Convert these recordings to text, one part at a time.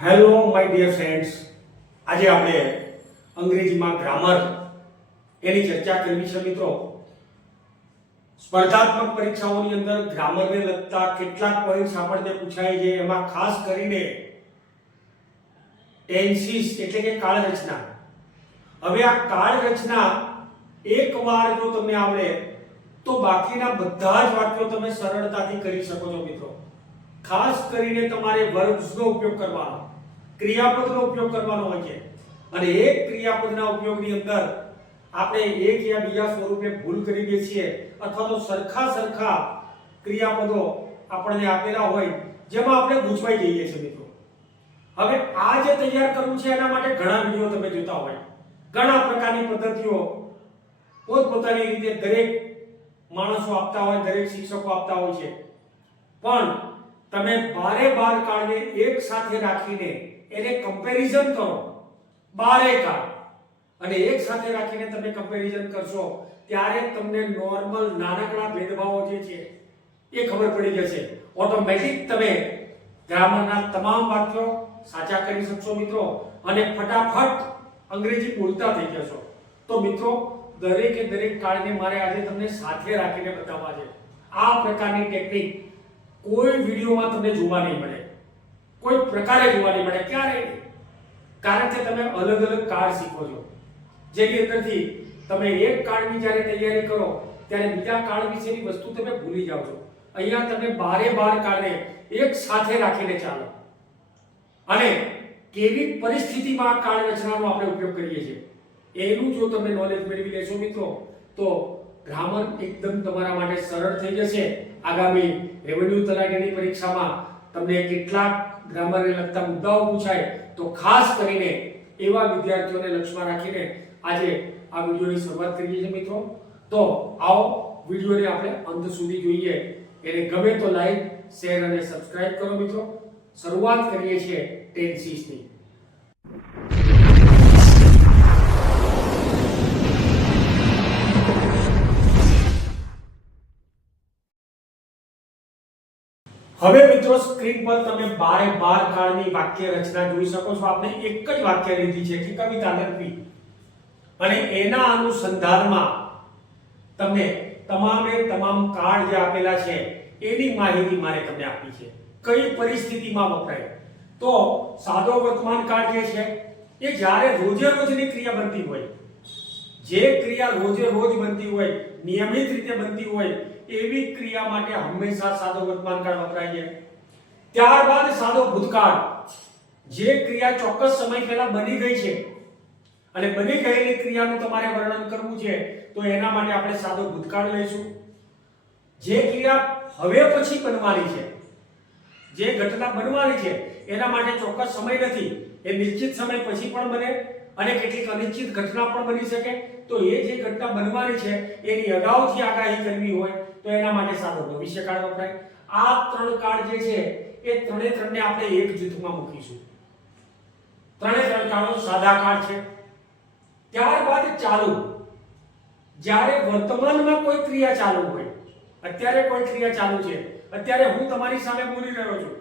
Hello my dear friends, આજે આપણે અંગ્રેજીમાં ગ્રામર એની ચર્ચા કરવી છે મિત્રો. સ્પર્ધાત્મક પરીક્ષાઓની અંદર ગ્રામરને લગતા કેટલાક પોઈન્ટ્સ આપણને પૂછાય છે. એમાં ખાસ કરીને ટેન્સીસ એટલે કે કાળ રચના. હવે આ કાળ રચના એકવાર જો તમને આવડે તો બાકીના બધા જ વાક્યો તમે સરળતાથી કરી શકો છો મિત્રો. ખાસ કરીને તમારે વર્બ્સનો ઉપયોગ કરવાનો, ક્રિયાપદનો ઉપયોગ કરવાનો હોય છે. અને એક ક્રિયાપદના ઉપયોગની અંદર આપણે એક યા બીજા સ્વરૂપે ભૂલ કરી દઈએ છીએ, અથવા તો સરખા ક્રિયાપદો આપણને આપેલા હોય જેમાં આપણે ગૂંચવાઈ જઈએ છીએ મિત્રો. હવે આ જે તૈયાર કરવું છે એના માટે ઘણા વિડીયો તમે જોતા હોય, ઘણા પ્રકારની પદ્ધતિઓ પોતપોતાની રીતે દરેક માણસો આપતા હોય, દરેક શિક્ષકો આપતા હોય છે. પણ તમે બારે બાર કાળને એક સાથે રાખીને એને કમ્પેરિઝન કરો, બારે કાળ અને એક સાથે રાખીને તમે કમ્પેરિઝન કરશો ત્યારે તમને નોર્મલ નાનકડા ભેદભાવો જે છે એ ખબર પડી જશે. ઓટોમેટિક તમે ગ્રામરના તમામ વાક્યો સાચા કરી શકશો મિત્રો, અને ફટાફટ અંગ્રેજી બોલતા થઈ જશો. તો મિત્રો, દરેકે દરેક કાળને મારે આજે તમને સાથે રાખીને બતાવવા છે. આ પ્રકારની ટેકનિક કોઈ વિડીયોમાં તમને જોવા નહીં મળે, કોઈ પ્રકારે જોવા નહીં મળે. ક્યારે? કારણ કે તમે અલગ અલગ કાળ શીખો છો, જેની અંદરથી તમે એક કાળની જ્યારે તૈયારી કરો ત્યારે બીજા કાળ વિશેની વસ્તુ તમે ભૂલી જાઓ છો. અહીંયા તમે બારે બાર કાળને એક સાથે રાખીને ચાલો, અને કેવી પરિસ્થિતિમાં કાળ રચનાનો આપણે ઉપયોગ કરીએ છીએ એનું જો તમે નોલેજ મેળવી લેશો મિત્રો, તો ગ્રામર એકદમ તમારા માટે સરળ થઈ જશે. આગામી રેવન્યુ તલાટીની પરીક્ષામાં તમને કેટલાક ગ્રામરને લગતા મુદ્દાઓ પૂછાય તો ખાસ કરીને એવા વિદ્યાર્થીઓને લક્ષ્યમાં રાખીને આજે આ વિડીયોની શરૂઆત કરીએ છીએ મિત્રો. તો આવો વિડીયોને આપણે અંત સુધી જોઈએ. એને ગમે તો લાઈક, શેર અને સબસ્ક્રાઇબ કરો મિત્રો. શરૂઆત કરીએ છીએ ટેન્સીસની. હવે મિત્રો, સ્ક્રીન પર તમે બારે બાર કાળની વાક્ય રચના જોઈ શકો છો. આપણે એક જ વાક્ય લીધી છે કે કવિતા લખવી, અને એના અનુસંધાનમાં તમને તમામે તમામ કાળ જે આપેલા છે એની માહિતી મારે તમને આપી છે. કઈ પરિસ્થિતિમાં વપરાય? તો સાદો વર્તમાન કાળ જે છે એ જ્યારે રોજે રોજની ક્રિયા બનતી હોય, જે ક્રિયા રોજે રોજ બનતી હોય, નિયમિત રીતે બનતી હોય, એવી ક્રિયા માટે હંમેશા સાદો વર્તમાન કાળ વપરાય છે. ત્યારબાદ સાદો ભૂતકાળ, જે ક્રિયા ચોક્કસ સમય પહેલા બની ગઈ છે અને બની ગયેલી ક્રિયાનું તમારે વર્ણન કરવું છે તો એના માટે આપણે સાદો ભૂતકાળ લઈશું. જે ક્રિયા હવે પછી બનવાની છે, જે ઘટના બનવાની છે એના માટે ચોક્કસ સમય નથી, એ નિશ્ચિત સમય પછી પણ બને અને કેટલીક અનિશ્ચિત ઘટના પણ બની શકે. તો એ જે ઘટના બનવાની છે એની અગાઉથી આગાહી કરવી હોય તો એના માટે સાદો ભવિષ્યકાળ વપરાય. આ ત્રણ કાળ જે છે એ ત્રણને આપણે એક જૂથમાં મૂકીશું. ત્રણ કાળો સાદા કાળ છે. ત્યારબાદ ચાલુ, જ્યારે વર્તમાનમાં કોઈ ક્રિયા ચાલુ હોય, અત્યારે કોઈ ક્રિયા ચાલુ છે, અત્યારે હું તમારી સામે બોલી રહ્યો છું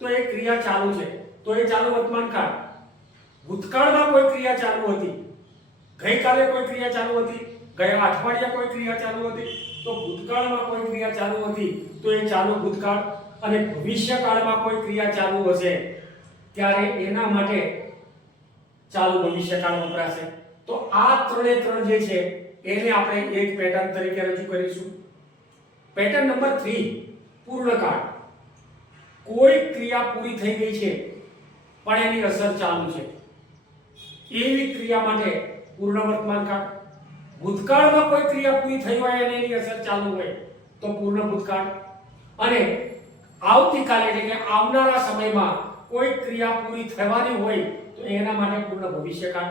તો એ ક્રિયા ચાલુ છે, તો એ ચાલુ વર્તમાન કાળ. ભૂતકાળમાં કોઈ ક્રિયા ચાલુ હતી, ગઈકાલે કોઈ ક્રિયા ચાલુ હતી, ગયા અઠવાડિયે કોઈ ક્રિયા ચાલુ હતી, તો ભૂતકાળમાં કોઈ ક્રિયા ચાલુ હતી તો એ ચાલુ ભૂતકાળ. અને ભવિષ્યકાળમાં કોઈ ક્રિયા ચાલુ હશે ત્યારે એના માટે ચાલુ ભવિષ્યકાળ વપરાશે. તો આ ત્રણ જે છે એને આપણે એક પેટર્ન તરીકે રજૂ કરીશું. Pattern number 3, પૂર્ણકાળ. કોઈ ક્રિયા પૂરી થઈ ગઈ છે પણ એની અસર ચાલુ છે, એવી ક્રિયા માટે પૂર્ણ વર્તમાન કાળ. ભૂતકાળમાં કોઈ ક્રિયા પૂરી થઈ હોય અને એની અસર ચાલુ હોય તો પૂર્ણ ભૂતકાળ. અને આવતીકાલે એટલે કે આવનારા સમયમાં કોઈ ક્રિયા પૂરી થવાની હોય તો એના માટે પૂર્ણ ભવિષ્યકાળ.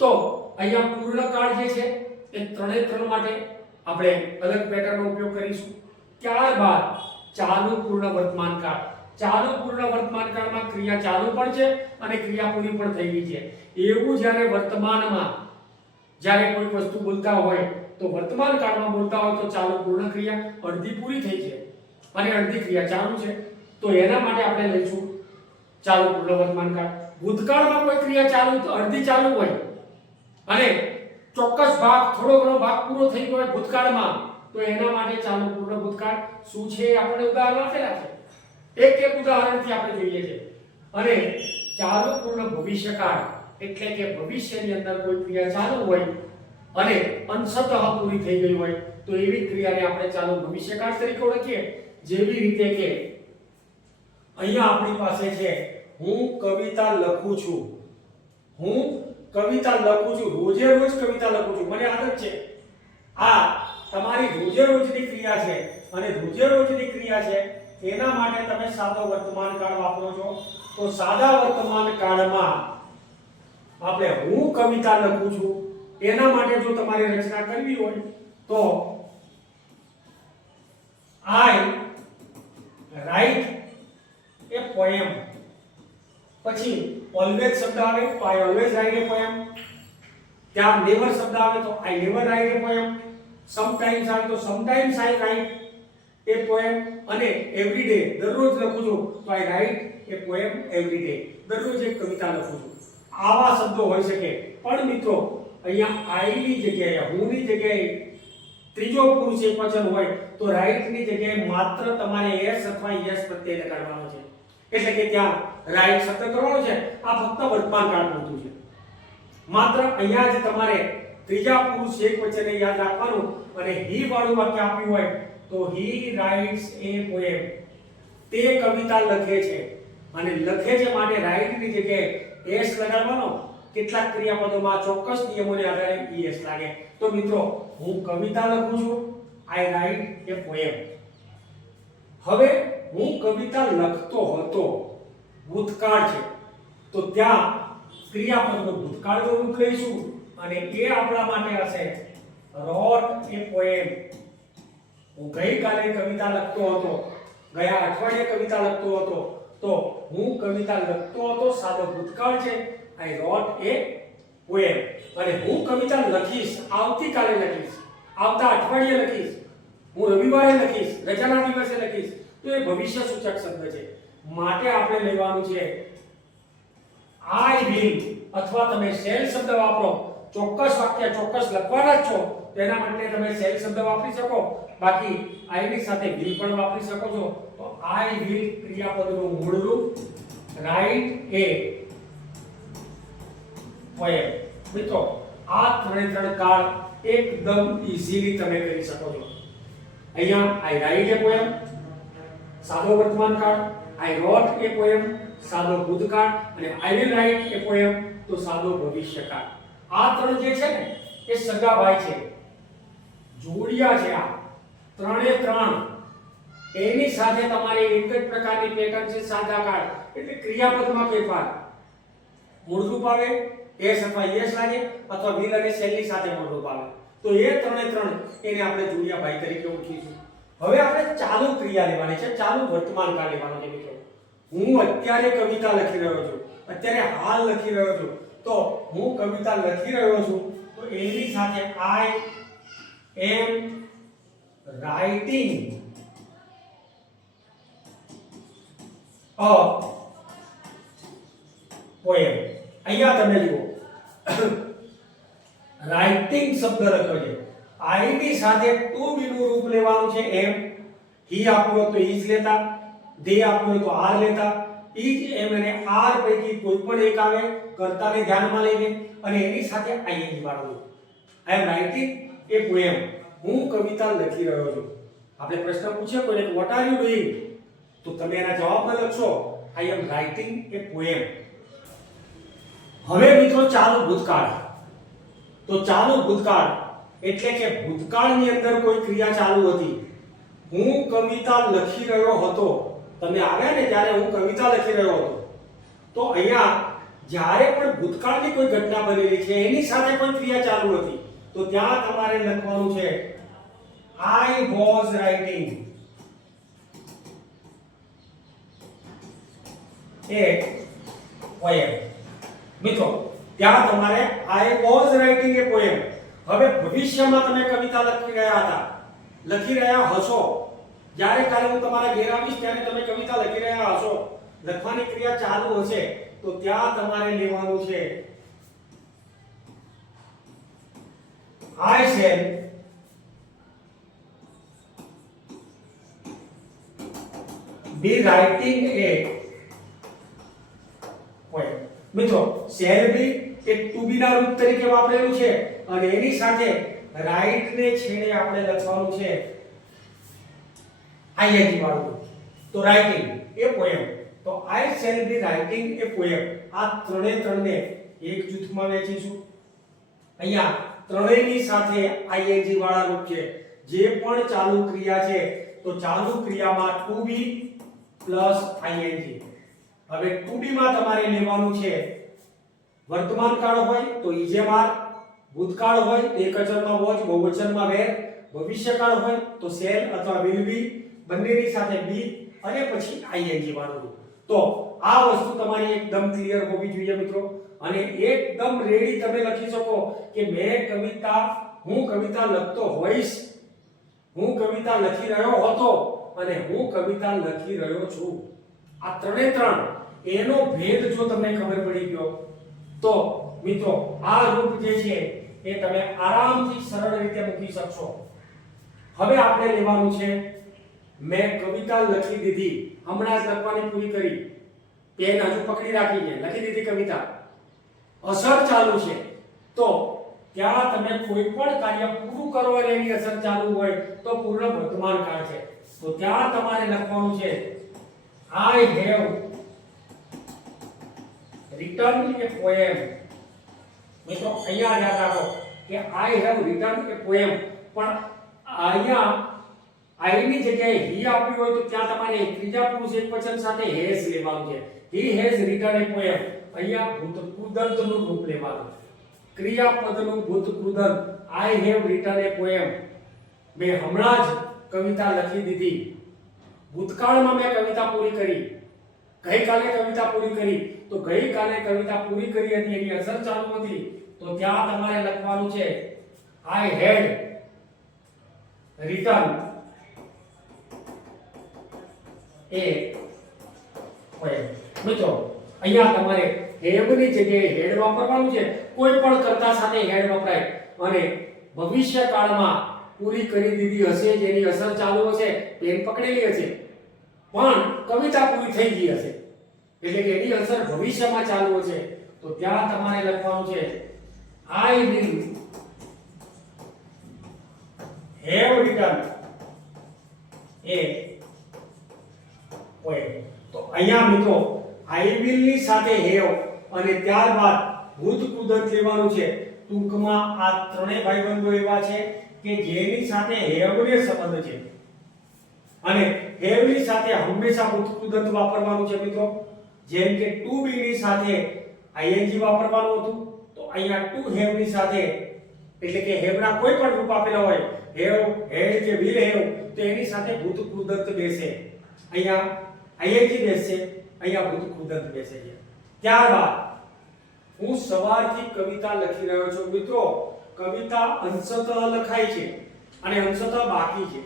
તો અહીંયા પૂર્ણકાળ જે છે એ ત્રણ માટે આપણે અલગ પેટર્નનો ઉપયોગ કરીશું. ત્યારબાદ ચાલુ પૂર્ણ વર્તમાન કાળ. ચાલુ પૂર્ણ વર્તમાન કાળમાં ક્રિયા ચાલુ પણ છે અને ક્રિયા પૂરી પણ થઈ ગઈ છે. એવું જ્યારે વર્તમાનમાં જ્યારે કોઈ વસ્તુ બોલતા હોય તો વર્તમાન કાળમાં બોલતા હોય તો ચાલુ પૂર્ણ ક્રિયા અડધી પૂરી થઈ છે અને અડધી ક્રિયા ચાલુ છે. તો એના માટે આપણે લઈશું ચાલુ પૂર્ણ વર્તમાન કાળ. ભૂતકાળમાં કોઈ ક્રિયા ચાલુ અડધી ચાલુ હોય અને ચોક્કસ ભાગ થોડો ઘણો ભાગ પૂરો થઈ ગયો હોય ભૂતકાળમાં, તો એના માટે ચાલુ પૂર્ણ ભૂતકાળ શું છે આપણે ઉદાહરણ આપેલા છે. એક ઉદાહરણથી આપણે જોઈએ છે. અને ચાલુ પૂર્ણ ભવિષ્યકાળ એટલે કે ભવિષ્યની અંદર કોઈ ક્રિયા ચાલુ હોય અને અંશતઃ પૂરી થઈ ગઈ હોય તો એવી ક્રિયાને આપણે ચાલુ ભવિષ્યકાળ તરીકે ઓળખીએ. જેવી રીતે કે અહીંયા આપણી પાસે છે હું કવિતા લખું છું. હું કવિતા લખું છું, રોજે રોજ કવિતા લખું છું, મને આદત છે. આ તમારી રોજે રોજની ક્રિયા છે અને રોજે રોજની ક્રિયા છે એના માટે તમે સાદો વર્તમાન કાળ વાપરો છો. તો સાદા વર્તમાન કાળમાં આપણે હું કવિતા લખું છું એના માટે જો તમારે રચના કરવી હોય તો I write a poem. પછી always શબ્દ આવે તો I always write a poem. ત્યાં never શબ્દ આવે તો I never write a poem. sometimes આવે તો sometimes I write a poem. અને every day દરરોજ લખું છું તો I write a poem every day. દરરોજ એક કવિતા લખું છું. આવા શબ્દો હોઈ શકે. પણ મિત્રો અહીંયા I ની જગ્યાએ હું ની જગ્યાએ ત્રીજો પુરુષ એકવચન હોય તો રાઈટ ની જગ્યાએ માત્ર તમારે એસ અથવા યસ પ્રત્યય લગાડવાનો છે. એટલે કે ત્યાં રાઈટ શબ્દ કરવાનો છે. આ ફક્ત વર્તમાન કાળ પૂરતું છે. માત્ર અહીંયા જ તમારે ત્રીજા પુરુષ એકવચનને યાદ રાખવાનું અને હી વાળું વાક્ય આપ્યું હોય તો હી રાઇટ્સ એ પોએમ. તે કવિતા લખે છે અને લખે છે માટે રાઈટ ની જગ્યાએ એસ લગાડવાનો. કેટલાક ક્રિયાપદોમાં ચોક્કસ નિયમોને આધારે એસ લાગે. તો મિત્રો હું કવિતા લખું છું I write a poem. હવે હું કવિતા લખતો હતો ભૂતકાળ છે તો ત્યાં ક્રિયાપદનું ભૂતકાળનું રૂપ લઈશું અને એ આપણા માટે હશે wrote a poem. હું ગઈકાલે કવિતા લખતો હતો, ગયા અઠવાડિયે કવિતા લખતો હતો. તો હું કવિતા લખતો હતો સાદો ભૂતકાળ છે I wrote a poem. અને હું કવિતા લખીશ આવતીકાલે લખીશ, આવતા અઠવાડિયે લખીશ, હું રવિવારે લખીશ, રજાના દિવસે લખીશ, તો એ ભવિષ્ય સૂચક શબ્દ છે. માટે આપણે લેવાનું છે I will અથવા તમે shall શબ્દ વાપરો. ચોક્કસ વાક્ય ચોક્કસ લખવાના જ છો તેના માટે તમે shall શબ્દ વાપરી શકો. બાકી I ની સાથે will પણ વાપરી શકો છો. તો I will ક્રિયાપદનું મૂળ રૂપ write a poem. મિત્રો આ ત્રણ કાળ એકદમ ઈઝીલી તમે કરી શકો છો. અહીંયા I write a poem સાદો વર્તમાન કાળ, I wrote a poem સાદો ભૂતકાળ અને I will write a poem તો સાદો ભવિષ્યકાળ. આ ત્રણ જે છે ને એ સગા ભાઈ છે, જોડિયા છે. આ ત્રણે ત્રણ એની સાથે તમારે એક જ પ્રકારની પેટર્ન છે સાદા કાળ. એટલે ક્રિયાપદમાં ફેરફાર, મૂળ રૂપ આવે એસ અથવા યસ લાગે અથવા will અને shall ની સાથે મૂળ રૂપ આવે. તો એ ત્રણે ત્રણ એને આપણે જોડિયા ભાઈ તરીકે ઓળખીશું. હવે આપણે ચાલુ ક્રિયા લેવાની છે, ચાલુ વર્તમાન કાળ લેવાનો છે. મિત્રો હું અત્યારે કવિતા લખી રહ્યો છું, અત્યારે હાલ લખી રહ્યો છું. તો હું કવિતા લખી રહ્યો છું તો એની સાથે I am writing a poem. અહીંયા તમે જુઓ રાઇટિંગ શબ્દ લખ્યો છે. I ની સાથે ટુ બી નું રૂપ લેવાનું છે એમ. હી આપ્યો તો ઈઝ લેતા, દે આપ્યો તો આર લેતા. ઈજ એમ અને આર પૈકી કોઈ પણ એક આવે કર્તાને ધ્યાનમાં લઈને અને એની સાથે આઈએનજી વાળું. I am writing a poem. હું કવિતા લખી રહ્યો છું. આપણે પ્રશ્ન પૂછ્યો કોઈને what are you doing તો તમે એના જવાબમાં લખશો I am writing a poem. હવે મિત્રો ચાલુ ભૂતકાળ. તો ચાલુ ભૂતકાળ એટલે કે ભૂતકાળની અંદર કોઈ ક્રિયા ચાલુ હતી. હું કવિતા લખી રહ્યો હતો. તમે આવ્યા ને ત્યારે હું કવિતા લખી રહ્યો હતો. તો અહીંયા જ્યારે પણ ભૂતકાળની કોઈ ઘટના બનેલી છે એની સાથે કોઈ ક્રિયા ચાલુ હતી તો ત્યાં તમારે લખવાનું છે I was writing a poem. મિત્રો ત્યાં તમારે I was writing a poem. હવે ભવિષ્યમાં તમે કવિતા લખી રહ્યા હતા, લખી રહ્યા હશો. જ્યારે કાલે હું તમારા ઘેર આવીશ ત્યારે તમે કવિતા લખી રહ્યા હશો. લખવાની ક્રિયા ચાલુ હશે તો ત્યાં તમારે લેવાનું છે I shall be writing a poem. મિત્રો shall be એક to be ના રૂપ તરીકે વાપરેલું છે અને એની સાથે write ને છેડે આપણે લખવાનું છે ing વાળું. તો writing a poem. તો I shall be writing a poem. આ ત્રણે એક જૂથમાં વહેંચીશું. અહીંયા ત્રણેયની સાથે ing વાળા રૂપ છે. જે પણ ચાલુ ક્રિયા છે તો ચાલુ ક્રિયામાં to be પ્લસ ing. હવે to be માં તમારે લેવાનું છે વર્તમાન કાળ હોય તો ઈજેમાર, ભૂતકાળ હોય તો એકવચનમાં વોચ, બહુવચનમાં વેર, ભવિષ્યકાળ હોય તો શેલ અથવા વિલ બી, બંનેની સાથે બી અને પછી ing વાળું. તો આ વસ્તુ તમારી એકદમ ક્લિયર હોવી જોઈએ મિત્રો. અને એકદમ રેડી તમે લખી શકો કે હું કવિતા લખતો હોઈશ, હું કવિતા લખી રહ્યો હતો અને હું કવિતા લખી રહ્યો છું. આ ત્રણ એનો ભેદ જો તમને ખબર પડી ગયો તો મિત્રો આ રૂપ જે છે એ તમે આરામથી સરળ રીતે મૂકી શકશો. હવે આપણે લેવાનું છે મેં કવિતા લખી દીધી, હમણાં જ લખવાની પૂરી કરી, પેન હજુ પકડી રાખી છે, લખી દીધી કવિતા, અસર ચાલુ છે. તો ત્યાં તમે કોઈ પણ કાર્ય પૂરું કરો અને એની અસર ચાલુ હોય તો પૂર્ણ વર્તમાન કાળ છે. તો ત્યાં તમારે લખવાનું છે I have written a poem. મિત્રો અહીંયા યાદ રાખો કે I have written a poem, પણ અહીંયા I ની જગ્યાએ he આપ્યું હોય તો ત્યાં તમારે ત્રીજા પુરુષ એકવચન સાથે has લેવાનું છે. He has written a poem. અહીંયા ભૂતકૃદંતનું રૂપ લેવાનું. ક્રિયાપદનું ભૂતકૃદંત I have written a poem. મેં હમણાં જ કવિતા લખી દીધી. ભૂતકાળમાં મેં કવિતા પૂરી કરી. ગઈકાલે કવિતા પૂરી કરી. તો ગઈકાલે કવિતા પૂરી કરી હતી, એની અસર ચાલુ હતી, તો ત્યાં તમારે લખવાનું છે I had written a poem. મિત્રો અહીંયા તમારે have ની જગ્યાએ had વાપરવાનું છે. કોઈ પણ કર્તા સાથે had વપરાય અને ભવિષ્યકાળમાં પૂરી કરી દીધી હશે, જેની અસર ચાલુ હશે, પેન પકડેલી હશે, પણ કવિતા પૂરી થઈ ગઈ હશે એટલે કે એની અસર ભવિષ્યમાં ચાલુ હશે, તો ત્યાં તમારે લખવાનું છે I will have written a poem. તો અહીંયા મિત્રો I will ની સાથે have અને ત્યારબાદ ભૂતકૃદંત લેવાનું છે. ટૂંકમાં આ ત્રણેય ભાઈબંધો એવા છે કે જેની સાથે have ને સંબંધ છે અને have ની સાથે હંમેશા ભૂતકૃદંત વાપરવાનું છે મિત્રો. જેમ કે to be ની સાથે ing વાપરવાનું હતું, તો અહીંયા to have ની સાથે એટલે કે have ના કોઈ પણ રૂપ આપેલા હોય, have, had કે will have, તો એની સાથે ભૂતકૃદંત બેસે. અહીંયા ing બેસે, અહીંયા ભૂતકૃદંત બેસે છે. ત્યારબાદ હું સવારથી કવિતા લખી રહ્યો છું. મિત્રો કવિતા અંશતઃ લખાય છે અને અંશતઃ બાકી છે,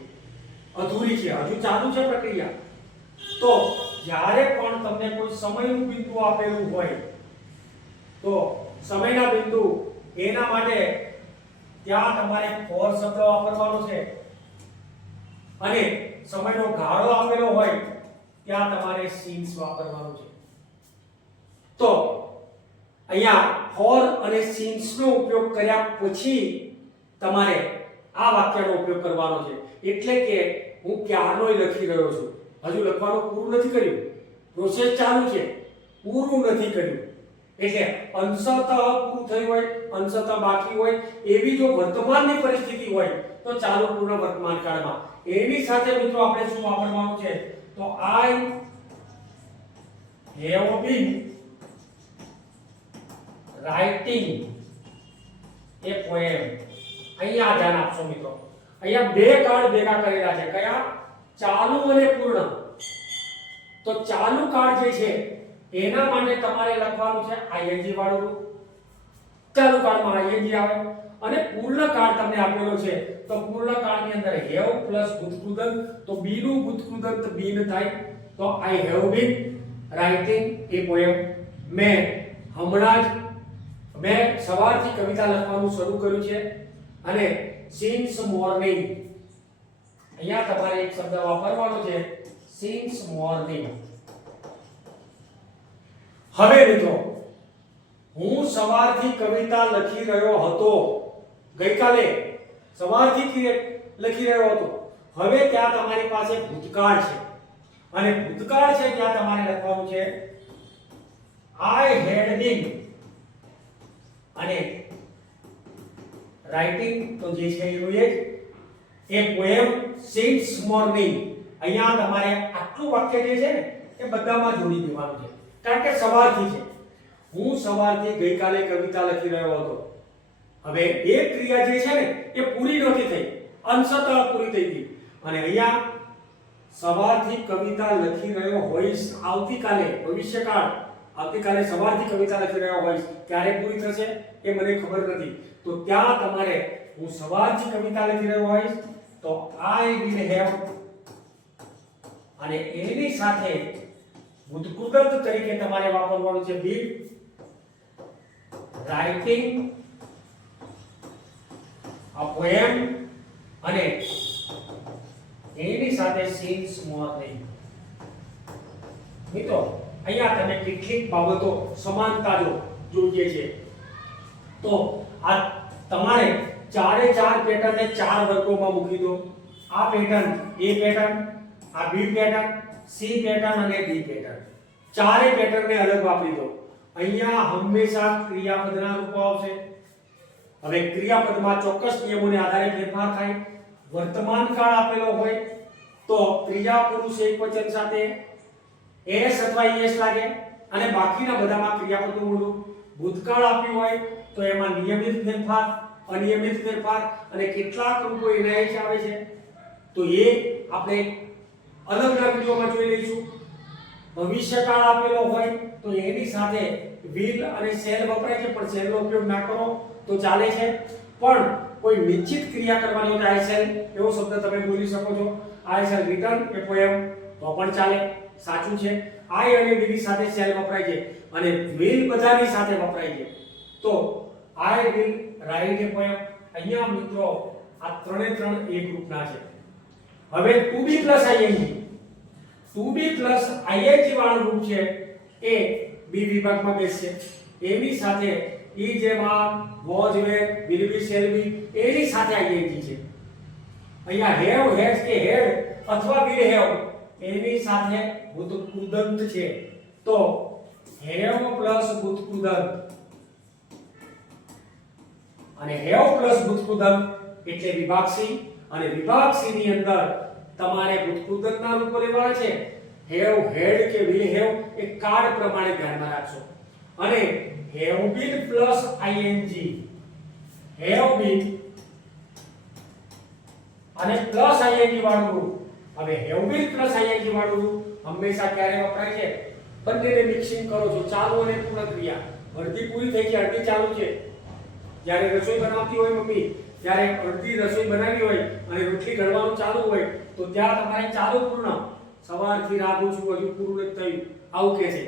અધૂરી છે, હજુ ચાલુ છે પ્રક્રિયા. તો જ્યારે પણ તમને કોઈ સમયનું બિંદુ આપેલું હોય તો સમયના બિંદુ એના માટે ત્યાં તમારે for શબ્દ વાપરવાનો છે અને સમયનો ગાળો આપેલો હોય ત્યાં તમારે since વાપરવાનો છે. તો અહીંયા for અને since નો ઉપયોગ કર્યા પછી તમારે આ વાક્યનો ઉપયોગ કરવાનો છે. એટલે કે હું ક્યારનો લખી રહ્યો છું, હજુ લખવાનું પૂરું નથી કર્યું, પ્રોસેસ ચાલુ છે, પૂરું નથી કર્યું. એટલે અંશતઃ પૂરું થયું હોય, અંશતઃ બાકી હોય, એવી જો વર્તમાનની પરિસ્થિતિ હોય તો ચાલુ પૂર્ણ વર્તમાન કાળમાં એની સાથે મિત્રો આપણે શું વાપરવાનું છે, તો I have been writing a poem. અહીંયા ધ્યાન આપશો મિત્રો, અહીંયા બે કાળ ભેગા કરેલા છે. કયા? ચાલુ અને પૂર્ણ. તો ચાલુ કાળ જે છે એના માટે તમારે લખવાનું છે ing વાળું રૂપ. ચાલુ કાળમાં ing આવે અને પૂર્ણ કાળ તમને આપેલો છે તો પૂર્ણ કાળની અંદર have પ્લસ ભૂતકૃદંત, તો be નું ભૂતકૃદંત been થાય, તો I have been writing A poem. મેં સવારથી કવિતા લખવાનું શરૂ કર્યું છે અને સિન્સ મોર્નિંગ, અહીંયા તમારે એક શબ્દ વાપરવાનો છે, સિન્સ મોર્નિંગ. હવે મિત્રો હું સવારથી કવિતા લખી રહ્યો હતો, ગઈકાલે સવારથી લખી રહ્યો હતો. હવે ત્યાં તમારી પાસે ભૂતકાળ છે અને ભૂતકાળ છે ત્યાં તમારે લખવાનું છે I had been અને રાઇટિંગ તો જે છે એનું એ પોએમ સિન્સ મોર્નિંગ. અહીંયા તમારે આટલું વાક્ય જે છે ને એ બધામાં જોડી દેવાનું છે કારણ કે સવારથી છે. હું સવારથી ગઈકાલે કવિતા લખી રહ્યો હતો. હવે એ ક્રિયા જે છે ને એ પૂરી નથી થઈ, અંશતઃ પૂરી થઈ ગઈ અને અહીંયા સવારથી કવિતા લખી રહ્યો હોઈશ, આવતીકાલે ભવિષ્યકાળ, આવતીકાલે સવારથી કવિતા લખી રહ્યો હોઈશ, ક્યારે પૂરી થશે એ મને ખબર નથી. તો ત્યાં તમારે હું સવારથી કવિતા લખી રહ્યો હોઈશ તો I will have અને એની સાથે ભૂતકૃત તરીકે તમારે વાપરવાનું છે will, writing a poem અને એની સાથે since morning. મિત્રો અહીંયા તમે કેટલીક બાબતો સમાનતા જોઈએ છે. તો આ તમારે ચારે ચાર પેટર્નને ચાર વર્ગોમાં મૂકી દો. આ પેટર્ન A પેટર્ન, આ B પેટર્ન, C પેટર્ન અને D પેટર્ન. ચારે પેટર્નને અલગ વાપરી દો. અહીંયા હંમેશા ક્રિયાપદના રૂપો આવશે. હવે ક્રિયાપદમાં ચોક્કસ નિયમોને આધારે ફેરફાર થાય. વર્તમાન કાળ આપેલો હોય તો ત્રીજા પુરુષ એકવચન સાથે એસ અથવા ઈએસ લાગે અને બાકીના બધામાં ક્રિયાપદનું મૂળ. ભૂતકાળ આપ્યું હોય તો એમાં નિયમિત ફેરફાર, અનિયમિત ફેરફાર અને કેટલાક રૂપો એના જ આવે છે. તો એ આપણે અલગના વિડિયોમાં જોઈ લઈશું. ભવિષ્યકાળ આપેલો હોય તો એની સાથે will અને shall વપરાય છે પણ shall નો ઉપયોગ ના કરો તો ચાલે છે. પણ કોઈ નિશ્ચિત ક્રિયા કરવાની હોય તો I shall એવો શબ્દ તમે બોલી શકો છો. I shall return a poem તો પણ ચાલે, સાચું છે. I અને will ની સાથે shall વપરાય છે અને will બધાની સાથે વપરાય છે. તો I will write a poem. અહીંયા મિત્રો આ ત્રણે ત્રણ એક ગ્રુપના છે. હવે to be plus ing, to be plus ing વાળું રૂપ છે એ બી વિભાગમાં બેસશે. એની સાથે ઈ જેમાં was were will be shall be એની સાથે ing છે. અહીંયા have has કે had અથવા will have એની સાથે ભૂતકૃદંત છે. તો have પ્લસ ભૂતકૃદંત અને have પ્લસ ભૂતકૃદંત એટલે વિભાગ સી અને વિભાગ સી ની અંદર તમારે ભૂતકૃદંતના રૂપો લેવાના છે. have had કે will have એ કાળ પ્રમાણે ધ્યાનમાં રાખશો. અને have been plus ing, have been અને પ્લસ ing વાળું રૂપ. હવે have been પ્લસ ing વાળું રૂપ હંમેશા ક્યારે વપરાય છે? બંનેને મિક્સિંગ કરો છો, ચાલુ અને પૂર્ણ ક્રિયા. અડધી પૂરી થઈ છે, અડધી ચાલુ છે. જ્યારે રસોઈ બનાવતી હોય મમ્મી, ત્યારે અડધી રસોઈ બનાવી હોય અને રોટલી ઘડવાનું ચાલુ હોય તો ત્યાં તમારે ચાલુ પૂર્ણ, સવારથી રાંધું છું હજુ પૂરું નથી થયું, આવું કહે છે.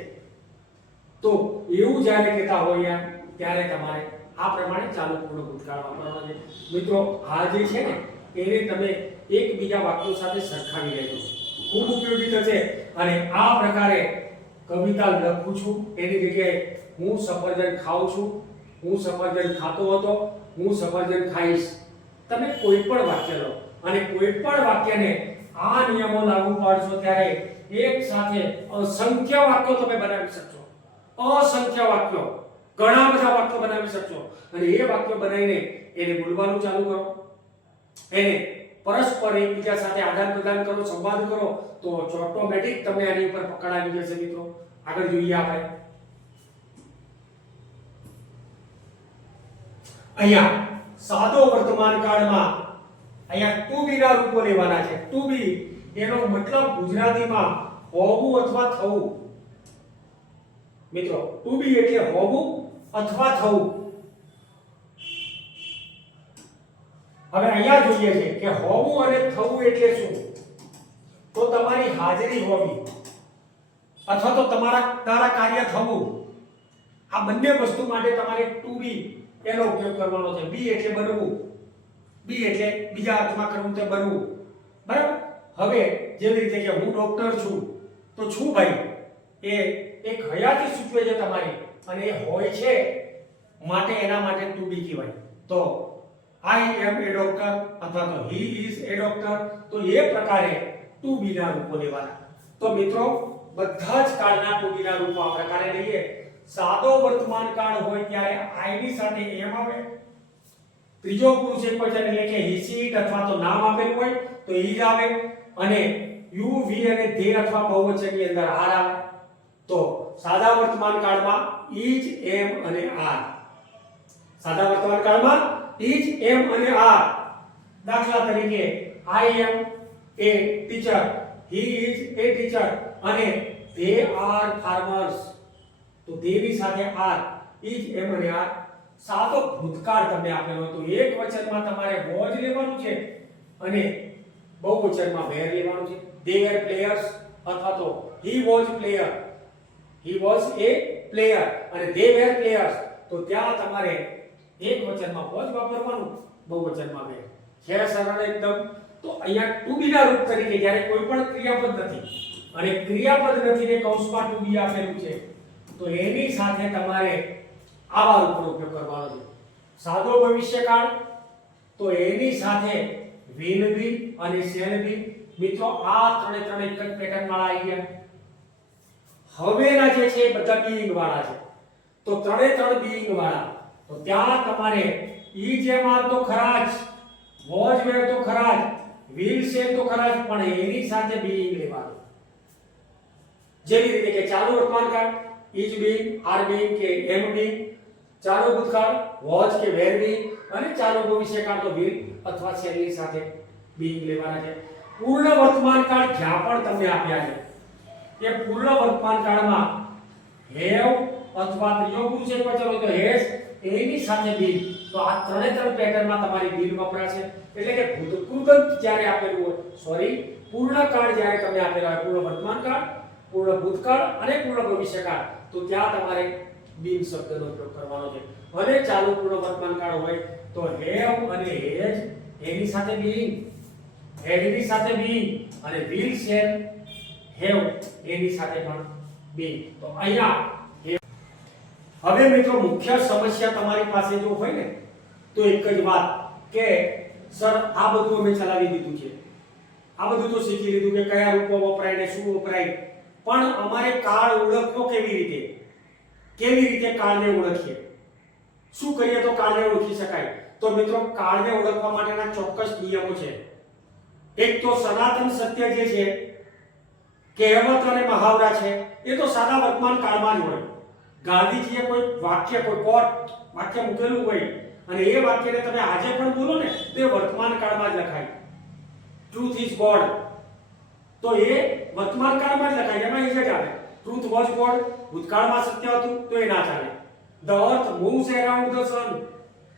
તો એવું જ્યારે કહેતા હોય ત્યારે તમારે આ પ્રમાણે ચાલુ પૂર્ણ ભૂતકાળ વાપરવાનો છે. મિત્રો આ જે છે ને એને તમે એકબીજા વાક્યો સાથે સરખાવી લેજો, ખૂબ ઉપયોગી થશે. અને આ પ્રકારે કવિતા લખું છું એની જગ્યાએ હું સફરજન ખાઉં છું, હું સફરજન ખાતો હતો, હું સફરજન ખાઈશ. તમે કોઈ પણ વાક્ય લો અને કોઈ પણ વાક્યને આ નિયમો લાગુ પાડશો ત્યારે એક સાથે અસંખ્ય વાક્યો તમે બનાવી શકશો. અસંખ્ય વાક્યો, ઘણા બધા વાક્યો બનાવી શકશો. અને એ વાક્યો બનાવીને એને બોલવાનું ચાલુ કરો, એને પરસ્પર એકબીજા સાથે આદાન પ્રદાન કરો, સંવાદ કરો તો ઓટોમેટિક તમને આની ઉપર પકડ આવી જશે. મિત્રો આગળ જોઈએ આપણે. અહીંયા સાદો વર્તમાન કાળમાં અહીંયા ટુ બી ના રૂપો લેવાના છે. ટુ બી એનો મતલબ ગુજરાતીમાં હોવું અથવા થવું. મિત્રો ટુ બી એટલે હોવું અથવા થવું. હવે અહીંયા જોઈએ છે કે હોવું અને થવું એટલે શું? તો તમારી હાજરી હોવી અથવા તો તારા કાર્ય થવું, આ બંને વસ્તુ માટે તમારે ટુ બી એનો ઉપયોગ કરવાનો છે. બી એટલે બનવું, બી એટલે બીજા અર્થમાં કરવું તે બનવું. બરાબર. હવે જેવી રીતે કે હું ડોક્ટર છું, તો છું ભાઈ એ એક હયાતી સૂચવે છે તમારી, અને એ હોય છે માટે એના માટે ટુ બી કહેવાય. તો આઈ એમ એ ડોક્ટર અથવા તો હી ઇઝ એ ડોક્ટર, તો એ પ્રકારે ટુ બી ના રૂપો લેવાના. તો મિત્રો બધા જ કાળના ટુ બી ના રૂપો આ પ્રકારે લઈએ. સાદો વર્તમાન કાળ હોય ત્યારે આઈ ની સાથે એમ આવે. ત્રીજો પુરુષ એકવચન એટલે કે હી સીટ અથવા તો નામ આપેલું હોય તો ઈઝ આવે, અને યુ વી અને ધે અથવા બહુવચનની અંદર આર આવે. તો સાદા વર્તમાન કાળમાં ઈઝ એમ અને આર. સાદા વર્તમાન કાળમાં ઈઝ એમ અને આર. દાખલા તરીકે I am a teacher, he is a teacher અને they are farmers. તો they ની સાથે આર, ઈઝ એમ અને આર. સાદો ભૂતકાળ તમને આપેલો તો એક વચનમાં તમારે was લેવાનું છે અને બહુવચનમાં were લેવાનું છે. they were players અથવા તો he was player, he was a player અને they were players. તો ત્યાં તમારે એક વચનમાં was વાપરવાનું, બહુવચનમાં were. છે સરળ એકદમ. તો અહીંયા ટુ બી ના રૂપ તરીકે જ્યારે કોઈ પણ ક્રિયાપદ નથી અને ક્રિયાપદ નથી ને કૌંસમાં ટુ બી આપેલું છે, તો એની સાથે તમારે આવા રૂપનો ઉપયોગ કરવાનો છે. સાદો ભવિષ્યકાળ, તો એની સાથે will be અને shall be. મિત્રો આ ત્રણે ત્રણ એક જ પેટર્ન વાળા આવી ગયા. હવેના જે છે બધા being વાળા છે, તો ત્રણે ત્રણ being વાળા. તો ત્યાં તમારે ઈ જે માર તો ખરા જ, was were તો ખરા જ, will shall તો ખરા જ, પણ એની સાથે being લેવાનું. જેવી રીતે કે ચાલુ વર્તમાન કાળ is being, are being કે am being, ચાલુ ભૂતકાળ was કે were being, અને ચાલુ ભવિષ્યકાળ તો will અથવા shall ની સાથે being લેવાના છે. પૂર્ણ વર્તમાન કાળ જ્યાં પણ તમને આપ્યા છે એ પૂર્ણ વર્તમાન કાળમાં have અથવા ત્રીજો પુરુષ એકવચન હોય તો has, એની સાથે being. તો આ ત્રણે ત્રણ પેટર્નમાં તમારી being વપરાશે. એટલે કે ભૂતકૃત જ્યારે આપેલું હોય, સોરી, પૂર્ણ કાળ જ્યારે તમને આપેલા હોય, પૂર્ણ વર્તમાન કાળ, પૂર્ણ ભૂતકાળ અને પૂર્ણ ભવિષ્યકાળ, તો ત્યાં તમારે being શબ્દનો ઉપયોગ કરવાનો છે. અને ચાલુ પૂર્ણ વર્તમાન કાળ હોય તો have અને has એની સાથે being, had ની સાથે being અને will shall have એની સાથે પણ being. તો અહીંયા હવે મિત્રો મુખ્ય સમસ્યા તમારી પાસે જો હોય ને તો એક જ વાત કે સર આ બધું અમે ચલાવી દીધું છે, આ બધું તો શીખી લીધું કે કયા રૂપો વપરાય ને શું વપરાય, પણ અમારે કાળ ઓળખવો કેવી રીતે કાળને ઓળખીએ, શું કરીએ તો કાળને ઓળખી શકાય? તો મિત્રો કાળને ઓળખવા માટેના ચોક્કસ નિયમો છે. એક તો સનાતન સત્ય જે છે, કહેવત અને મહાવરા છે, એ તો સાદા વર્તમાન કાળમાં જ હોય. ગાંધીજીએ કોઈ વાક્ય, કોઈ કોટ વાક્ય મૂકેલું હોય અને એ વાક્યને તમે આજે પણ બોલો ને તો એ વર્તમાન કાળમાં જ લખાય. ટ્રુથ ઇઝ ગોડ, તો એ વર્તમાન કાળમાં જ લખાય, એમાં એ જ આવે. ટ્રુથ વોઝ ગોડ, ભૂતકાળમાં સત્ય હતું તો એ ના ચાલે. The earth moves around the sun,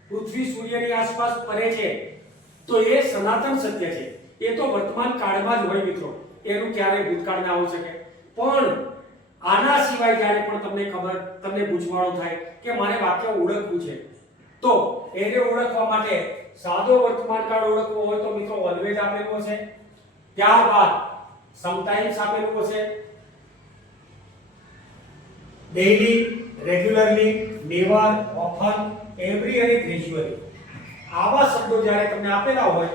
પૃથ્વી સૂર્યની આસપાસ ફરે છે, તો એ સનાતન સત્ય છે, એ તો વર્તમાન કાળમાં જ હોય મિત્રો, એનું ક્યારેય ભૂતકાળ ના હોઈ શકે. પણ આના સિવાય જ્યારે પણ તમને પૂછવાનું થાય કે મારે વાક્ય ઓળખવું છે, તો એને ઓળખવા માટે સાદો વર્તમાન કાળ ઓળખવો હોય તો મિત્રો ઓલવેઝ આપેલું હશે, ત્યારબાદ સમટાઇમ્સ આપેલું હશે, daily, regularly, never, often, every અને ગ્રેજ્યુઅલી. આવા શબ્દો જ્યારે તમને આપેલા હોય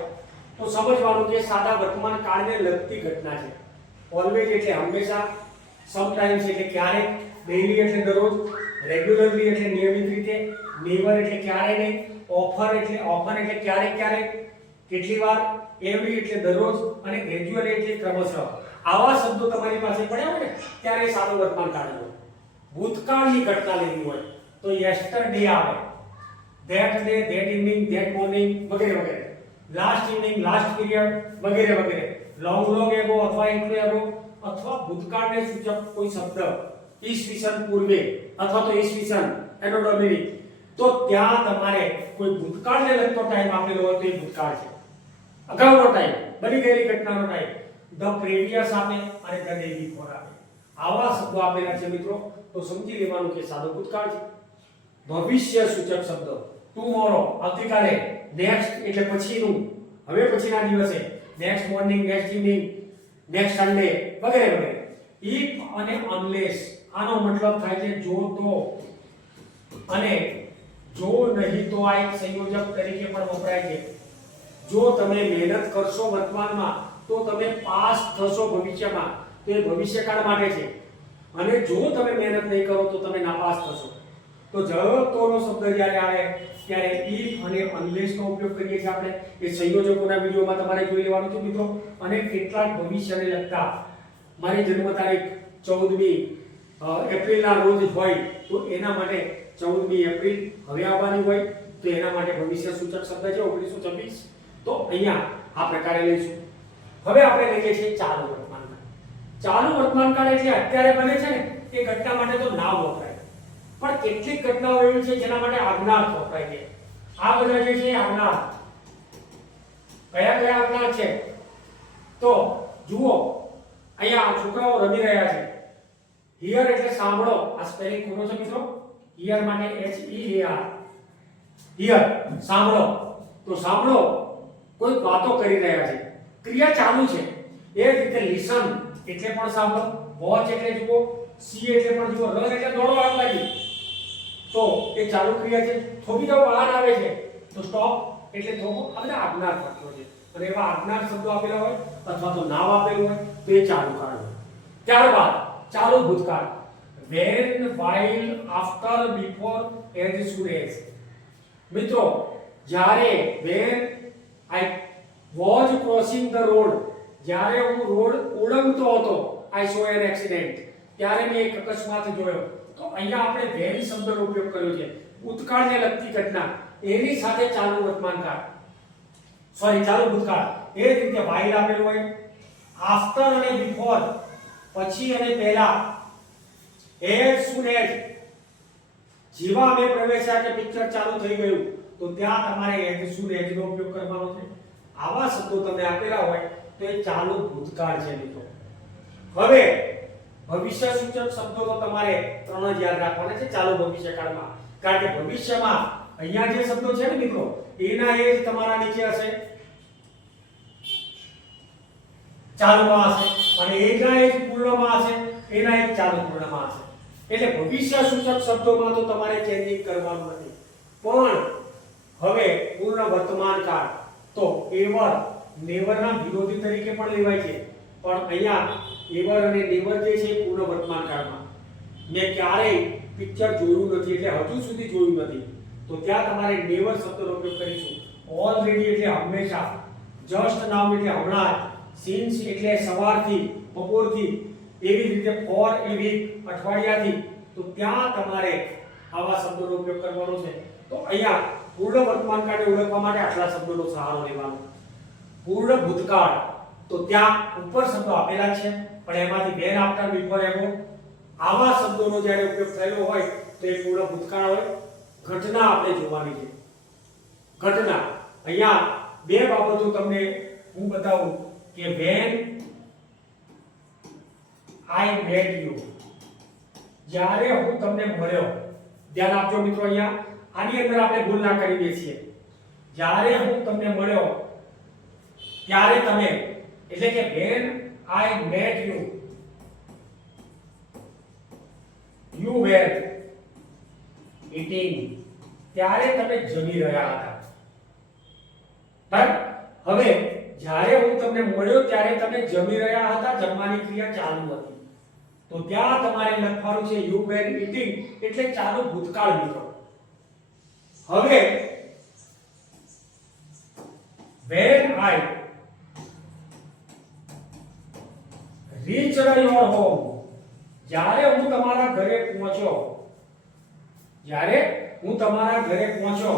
તો સમજવાનું કે સાદા વર્તમાન કાળને લગતી ઘટના છે. ઓલવેઝ એટલે હંમેશા, સમટાઇમ્સ એટલે ક્યારેક, ડેઈલી એટલે દરરોજ, રેગ્યુલરલી એટલે નિયમિત રીતે, નેવર એટલે ક્યારેય નહીં, ઓફન એટલે ક્યારેક કેટલી વાર, એવરી એટલે દરરોજ અને ગ્રેજ્યુઅલી એટલે ક્રમશઃ. આવા શબ્દો તમારી પાસે પડ્યા હોય ને ત્યારે સાદો વર્તમાન કાળ હોય. ભૂતકાળની ઘટના લેવી હોય તો યસ્ટરડે આવે, that day, that evening, that morning વગેરે વગેરે, લાસ્ટ ઇવનિંગ, લાસ્ટ પીરિયડ વગેરે વગેરે, લોંગ એગો અથવા એટલું એગો, અથવા ભૂતકાળને સૂચક કોઈ શબ્દ, ઈસવીસન પૂર્વે અથવા તો ઈસવીસન એનો ડોમિનિક, તો ત્યાં તમારે કોઈ ભૂતકાળને લગતો ટાઈમ આપેલો હોય તો એ ભૂતકાળ છે. અગાઉનો ટાઈમ, બની ગયેલી ઘટનાનો ટાઈમ, ધ પ્રીવિયસ આપે અને ધ ડે બિફોર આપે. આવા શબ્દો આપેલા છે મિત્રો, તો સમજી લેવાનું કે સાદો ભૂતકાળ છે. ભવિષ્ય સૂચક શબ્દો ટુમોરો આવતીકાલે, નેક્સ્ટ એટલે પછીનું, હવે પછીના દિવસે, next morning, next evening, next Sunday વગેરે વગેરે. ઇફ અને અનલેસ આનો મતલબ થાય છે જો તો, અને જો નહીં તો આ એક સંયોજક તરીકે પણ વપરાય છે. જો તમે મહેનત કરશો વર્તમાનમાં તો તમે પાસ થશો ભવિષ્યમાં, તો એ ભવિષ્યકાળ માટે છે. અને જો તમે મહેનત નહીં કરો તો તમે નાપાસ થશો. તો જો તોનો શબ્દ જ્યારે આવે ત્યારે if અને unless નો ઉપયોગ કરીએ છીએ આપણે. એ સંયોજકોના વિડિયોમાં તમારે જોઈ લેવાનું છે મિત્રો. અને કેટલાક ભવિષ્યને લગતા, મારી જન્મ તારીખ 14મી એપ્રિલના રોજ હોય તો એના માટે 14મી એપ્રિલ હવે આવવાની હોય તો એના માટે ભવિષ્ય સૂચક શબ્દ છે 1926. તો અહીંયા આ પ્રકારે લઈશું. હવે આપણે લઈએ છીએ ચાલુ વર્તમાનકાળ. ચાલુ વર્તમાનકાળ એટલે અત્યારે બને છે ને એ ઘટના માટે તો નામ વપરાય, પણ કેટલીક ઘટનાઓ એવી છે જેના માટે આજ્ઞાર્થ વપરાય છે. આ બધા જે છે આજ્ઞાર્થ. કયા કયા આજ્ઞાર્થ છે? તો જુઓ, અહીંયા છોકરાઓ રમી રહ્યા છે. હિયર એટલે સાંભળો. આ સ્પેલિંગ ખોટો છે મિત્રો. હિયર માટે H E A R. Here સાંભળો. તો સાંભળો, કોઈ વાતો કરી રહ્યા છે, ક્રિયા ચાલુ છે. એ જ રીતે લિસન એટલે પણ સાંભળો, વોચ એટલે જુઓ, સી એટલે પણ જુઓ, રન એટલે દોડો આગ લાગી, તો એ ચાલુ ક્રિયા છે. થોભી જાવ બહાર આવે છે તો સ્ટોપ એટલે થોભો. આ બધા આજ્ઞાર્થ વાક્યો છે. અને એવા આજ્ઞાર્થ શબ્દો આપેલા હોય અથવા તો નામ આપેલું હોય તો એ ચાલુ કાળ હોય. ત્યારબાદ ચાલુ ભૂતકાળ. when, while, after, before, as soon as. મિત્રો જ્યારે when I was crossing the road, જ્યારે હું રોડ ઓળંગતો હતો, I saw an accident, ત્યારે મેં એક અકસ્માત જોયો. તો અહીંયા આપણે when શબ્દનો ઉપયોગ કર્યો છે. ભૂતકાળને લગતી ઘટના, એની સાથે ચાલુ વર્તમાનકાળ, ચાલુ ભૂતકાળ. એ જ રીતે while આપેલું હોય, after અને before પછી અને પહેલા, as soon as જેવા અમે પ્રવેશ્યા કે પિક્ચર ચાલુ થઈ ગયું તો ત્યાં તમારે as soon as નો ઉપયોગ કરવાનો છે. આવા શબ્દો તમને આપેલા હોય તો એ ચાલુ ભૂતકાળ છે મિત્રો. હવે ભવિષ્ય સૂચક શબ્દો તો તમારે ત્રણ જ યાદ રાખવાના છે ચાલુ ભવિષ્યકાળમાં. કારણ કે ભવિષ્યમાં અહીંયા જે શબ્દો છે ને મિત્રો, એના એ જ તમારા નીચે હશે, ચાલુમાં હશે, અને એના એ જ પૂર્ણમાં હશે, એના એ જ ચાલુ પૂર્ણમાં હશે. એટલે ભવિષ્ય સૂચક શબ્દોમાં તો તમારે ચેન્જિંગ કરવાનું નથી. પણ હવે પૂર્ણ વર્તમાન કાળ તો એવર નેવર ના વિરોધી તરીકે પણ લેવાય છે. પણ અહીંયા એવર અને નેવર જે છે પૂર્ણ વર્તમાન કાળમાં મેં ક્યારેય પિક્ચર જોયું નથી એટલે હજુ સુધી જોયું નથી, તો ત્યાં તમારે નેવર શબ્દનો ઉપયોગ કરીશું. ઓલરેડી એટલે હંમેશા, જસ્ટ નાઉ એટલે હમણાં, સિન્સ એટલે સવારથી, બપોરથી, એવી રીતે ફોર એ વીક અઠવાડિયાથી, તો ત્યાં તમારે આવા શબ્દોનો ઉપયોગ કરવાનો છે. તો અહીંયા પૂર્ણ વર્તમાન કાળને ઓળખવા માટે આટલા શબ્દોનો સહારો લેવાનો. પૂર્ણ ભૂતકાળ તો ત્યાં ઉપર શબ્દો આપેલા છે, પણ એમાંથી બેન આફ્ટર, બિફોર, એબો આવા શબ્દોનો જ્યારે ઉપયોગ થયેલો હોય તો એ પૂર્ણ ભૂતકાળ હોય. ઘટના આપણે જોવાની છે. ઘટના અહીંયા બે બાબતો તમને હું બતાવું કે when I met you, જ્યારે હું તમને મળ્યો. ધ્યાન આપજો મિત્રો, અહીંયા આની અંદર આપણે ભૂલ ના કરી દઈએ છીએ. જ્યારે હું તમને મળ્યો ત્યારે તમે, એટલે કે when I met you, you were eating, ત્યારે તમે જમી રહ્યા હતા. બરાબર? હવે જ્યારે હું તમને મળ્યો ત્યારે તમે જમી રહ્યા હતા, જમવાની ક્રિયા ચાલુ હતી, તો ત્યાં તમારે લખવાનું છે you were eating એટલે ચાલુ ભૂતકાળ મિત્રો. હવે when I reached your home, જ્યારે હું તમારા ઘરે પહોંચ્યો, જ્યારે હું તમારા ઘરે પહોંચ્યો,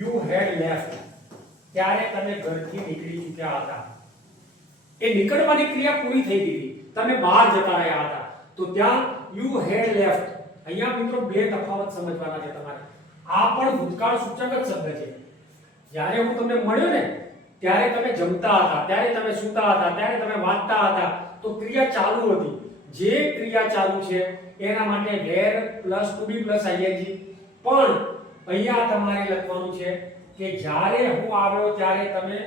you had left, ત્યારે તમે ઘરથી નીકળી ચૂક્યા હતા. એ નીકળવાની ક્રિયા પૂરી થઈ ગઈ, તમે બહાર જતા રહ્યા હતા, તો ત્યાં you had left. અહીંયા મિત્રો બે તફાવત સમજવાના છે તમારે. આ પણ ભૂતકાળ સૂચક જ શબ્દ છે. જ્યારે હું તમને મળ્યો ને ત્યારે તમે જમતા હતા, ત્યારે તમે સૂતા હતા, ત્યારે તમે વાંચતા હતા, તો ક્રિયા ચાલુ હતી. જે ક્રિયા ચાલુ છે એના માટે where plus to be plus ing. પણ અહીંયા તમારે લખવાનું છે કે જ્યારે હું આવ્યો ત્યારે તમે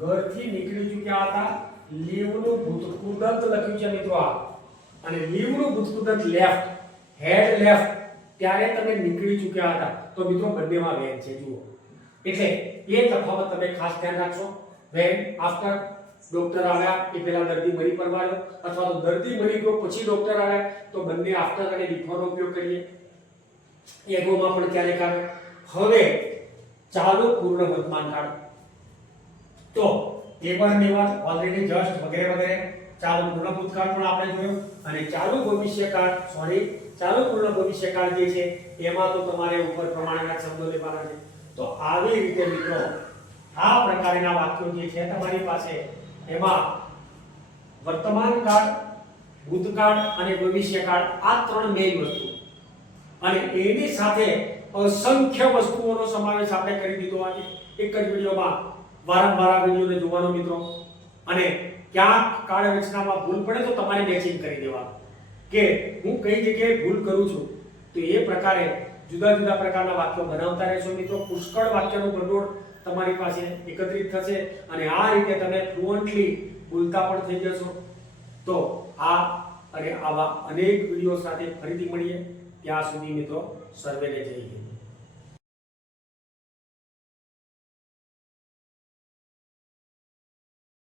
ઘરથી નીકળી ચૂક્યા હતા. લીવ નું ભૂતકૃદંત લખ્યું છે મિત્રો આ, અને લીવ નું ભૂતકૃદંત લેફ્ટ, હેડ લેફ્ટ, ત્યારે તમે નીકળી ચૂક્યા હતા. તો મિત્રો બંનેમાં વેન છે જુઓ. એટલે એ તફાવત તમે ખાસ ધ્યાન રાખશો. વેન આફ્ટર ડોક્ટર આવ્યા એ પહેલા દર્દી મરી પરવાયો, અથવા તો દર્દી મરી ગયો પછી ડોક્ટર આવ્યા, તો બંને આફ્ટર અને બિફોર નો ઉપયોગ કરીએ. એગોમાં પણ ક્યારેક આવે. હવે ચાલુ પૂર્ણ વર્તમાન કાળ. તો એકવાર ની વાત ઓલરેડી જસ્ટ વગેરે વગેરે. ચાલુ પૂર્ણ ભૂતકાળ પણ આપણે જોયું, અને ચાલુ ભવિષ્યકાળ ચાલુ પૂર્ણ ભવિષ્યકાળ જે છે એમાં તો તમારે ઉપર પ્રમાણના શબ્દો લેવાના છે. તો આવી રીતે મિત્રો આ પ્રકારના વાક્યો જે છે તમારી પાસે, એમાં વર્તમાન કાળ, ભૂતકાળ અને ભવિષ્યકાળ, આ ત્રણ મેઇન વસ્તુ, અને એની સાથે અસંખ્ય વસ્તુઓનો સમાવેશ આપણે કરી દીધો આજે એક જ વિડિયોમાં. વારંવાર આ વિડિયોને જોવાનો મિત્રો, અને ક્યાંક કાળ રચનામાં ભૂલ પડે તો તમારે મેચિંગ કરી દેવાનું કે હું કઈ જગ્યાએ ભૂલ કરું છું. તો એ પ્રકારે જુદા જુદા પ્રકારના વાક્યો બનાવતા રહેશો મિત્રો. પુષ્કળ વાક્યનું ભંડોળ તમારી પાસે એકત્રિત થશે, અને આ રીતે તમે ફ્લુઅન્ટલી બોલતા પણ થઈ જશો. તો આ અને આવા અનેક વિડિયો સાથે ફરીથી મળીએ. ત્યાં સુધી મિત્રો સર્વેને જય હિન્દ.